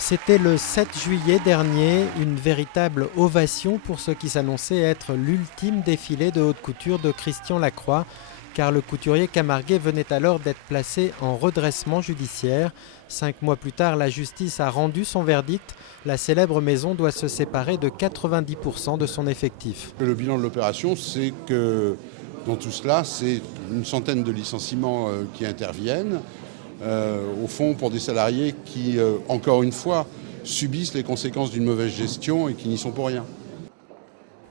C'était le 7 juillet dernier, une véritable ovation pour ce qui s'annonçait être l'ultime défilé de haute couture de Christian Lacroix, car le couturier camarguais venait alors d'être placé en redressement judiciaire. 5 mois plus tard, la justice a rendu son verdict. La célèbre maison doit se séparer de 90% de son effectif. Le bilan de l'opération, c'est que dans tout cela, c'est une centaine de licenciements qui interviennent. Au fond, pour des salariés qui, encore une fois, subissent les conséquences d'une mauvaise gestion et qui n'y sont pour rien.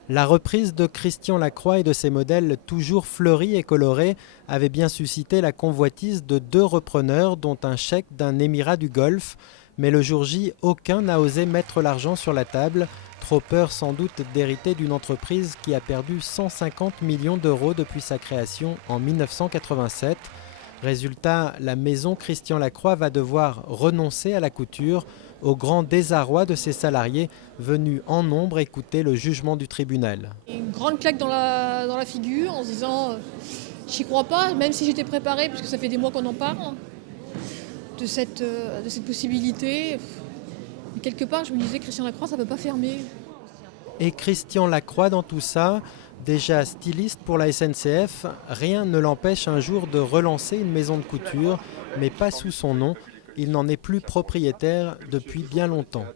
La reprise de Christian Lacroix et de ses modèles toujours fleuris et colorés avait bien suscité la convoitise de 2 repreneurs, dont un chèque d'un émirat du Golfe. Mais le jour J, aucun n'a osé mettre l'argent sur la table, trop peur sans doute d'hériter d'une entreprise qui a perdu 150 millions d'euros depuis sa création en 1987. Résultat, la maison Christian Lacroix va devoir renoncer à la couture, au grand désarroi de ses salariés venus en nombre écouter le jugement du tribunal. Une grande claque dans la figure en se disant j'y crois pas, même si j'étais préparée, parce que ça fait des mois qu'on en parle, de cette possibilité. Mais quelque part, je me disais, Christian Lacroix, ça ne peut pas fermer. Et Christian Lacroix dans tout ça, déjà styliste pour la SNCF, rien ne l'empêche un jour de relancer une maison de couture, mais pas sous son nom. Il n'en est plus propriétaire depuis bien longtemps.